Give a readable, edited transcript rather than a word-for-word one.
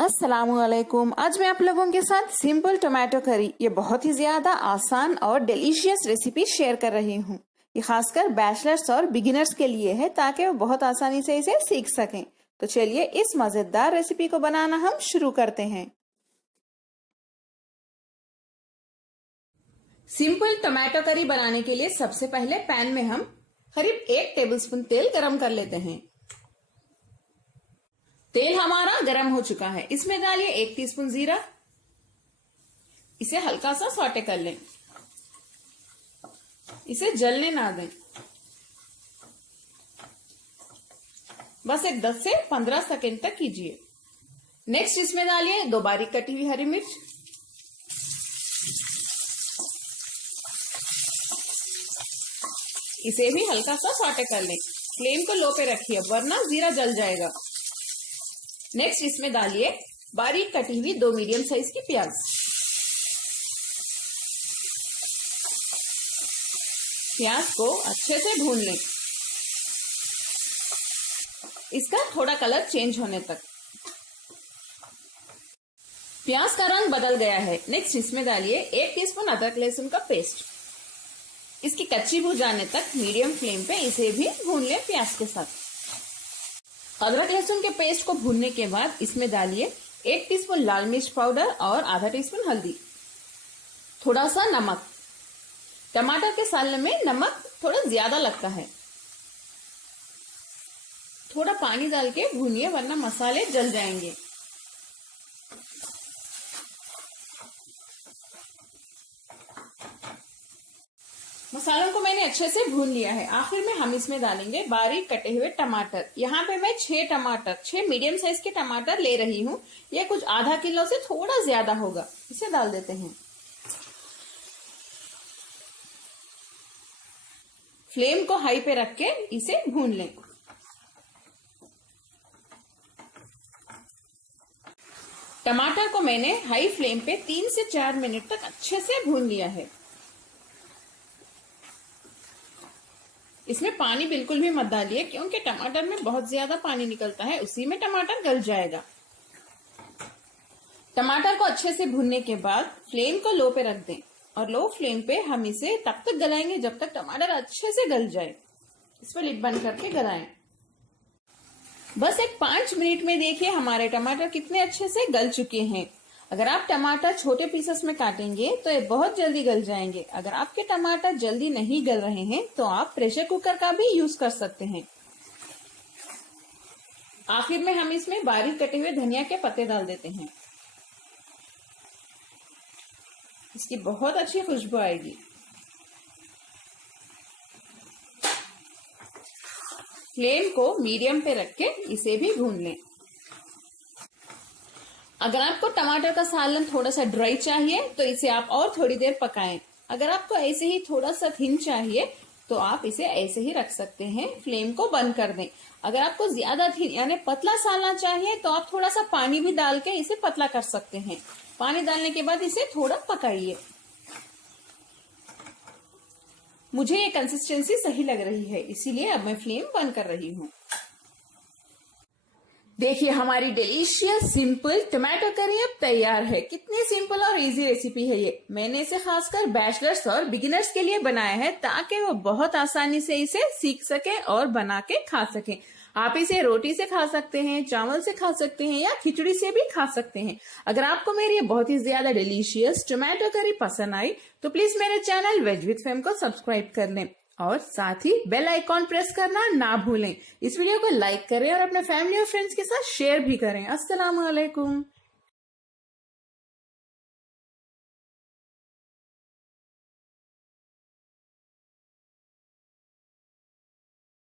अस्सलामुअलैकुम। आज मैं आप लोगों के साथ सिंपल टोमेटो करी, ये बहुत ही ज्यादा आसान और डिलीशियस रेसिपी शेयर कर रही हूँ। ये खासकर बैचलर्स और बिगिनर्स के लिए है ताकि वो बहुत आसानी से इसे सीख सकें। तो चलिए इस मजेदार रेसिपी को बनाना हम शुरू करते हैं। सिंपल टोमेटो करी बनाने के लिए सबसे पहले पैन में हम करीब 1 टेबलस्पून तेल गरम कर लेते हैं। तेल हमारा गरम हो चुका है, इसमें डालिए 1 टीस्पून जीरा। इसे हल्का सा सौटे कर लें, इसे जलने ना दें। बस एक 10 से 15 सेकंड तक कीजिए। नेक्स्ट इसमें डालिए 2 बारीक कटी हुई हरी मिर्च। इसे भी हल्का सा सौटे कर लें। फ्लेम को लो पे रखिए वरना जीरा जल जाएगा। नेक्स्ट इसमें डालिए बारीक कटी हुई 2 मीडियम साइज की प्याज। प्याज को अच्छे से भून लें, इसका थोड़ा कलर चेंज होने तक। प्याज का रंग बदल गया है। नेक्स्ट इसमें डालिए 1 टीस्पून अदरक लहसुन का पेस्ट। इसकी कच्ची बू जाने तक मीडियम फ्लेम पे इसे भी भून लें प्याज के साथ। अदरक लहसुन के पेस्ट को भूनने के बाद इसमें डालिए 1 टीस्पून लाल मिर्च पाउडर और आधा टीस्पून हल्दी, थोड़ा सा नमक। टमाटर के सालन में नमक थोड़ा ज्यादा लगता है। थोड़ा पानी डाल के भूनिए वरना मसाले जल जाएंगे। मसालों को मैंने अच्छे से भून लिया है। आखिर में हम इसमें डालेंगे बारीक कटे हुए टमाटर। यहाँ पे मैं 6 मीडियम साइज के टमाटर ले रही हूँ। ये कुछ आधा किलो से थोड़ा ज्यादा होगा। इसे डाल देते हैं। फ्लेम को हाई पे रख के इसे भून लें। टमाटर को मैंने हाई फ्लेम पे 3 से 4 मिनट तक अच्छे से भून लिया है। इसमें पानी बिल्कुल भी मत डालिए क्योंकि टमाटर में बहुत ज्यादा पानी निकलता है, उसी में टमाटर गल जाएगा। टमाटर को अच्छे से भूनने के बाद फ्लेम को लो पे रख दें और लो फ्लेम पे हम इसे तब तक गलाएंगे जब तक टमाटर अच्छे से गल जाए। इस पर लिड बंद करके गलाएं। बस एक 5 मिनट में देखिए हमारे टमाटर कितने अच्छे से गल चुके हैं। अगर आप टमाटर छोटे पीसेस में काटेंगे तो ये बहुत जल्दी गल जाएंगे। अगर आपके टमाटर जल्दी नहीं गल रहे हैं तो आप प्रेशर कुकर का भी यूज कर सकते हैं। आखिर में हम इसमें बारीक कटे हुए धनिया के पत्ते डाल देते हैं। इसकी बहुत अच्छी खुशबू आएगी। फ्लेम को मीडियम पे रख के इसे भी भून लें। अगर आपको टमाटर का सालन थोड़ा सा ड्राई चाहिए तो इसे आप और थोड़ी देर पकाएं। अगर आपको ऐसे ही थोड़ा सा थिन चाहिए तो आप इसे ऐसे ही रख सकते हैं। फ्लेम को बंद कर दें। अगर आपको ज्यादा थिन यानी पतला सालन चाहिए तो आप थोड़ा सा पानी भी डाल के इसे पतला कर सकते हैं। पानी डालने के बाद इसे थोड़ा पकाइए। मुझे ये कंसिस्टेंसी सही लग रही है, इसीलिए अब मैं फ्लेम बंद कर रही हूँ। देखिए हमारी डिलीशियस सिंपल टोमेटो करी अब तैयार है। कितनी सिंपल और इजी रेसिपी है ये। मैंने इसे खासकर बैचलर्स और बिगिनर्स के लिए बनाया है ताकि वो बहुत आसानी से इसे सीख सके और बना के खा सके। आप इसे रोटी से खा सकते हैं, चावल से खा सकते हैं या खिचड़ी से भी खा सकते हैं। अगर आपको मेरी ये बहुत ही ज्यादा डिलीशियस टोमेटो करी पसंद आई तो प्लीज मेरे चैनल वेज विद फेम को सब्सक्राइब कर लें और साथ ही बेल आइकॉन प्रेस करना ना भूलें। इस वीडियो को लाइक करें और अपने फैमिली और फ्रेंड्स के साथ शेयर भी करें। अस्सलाम वालेकुम।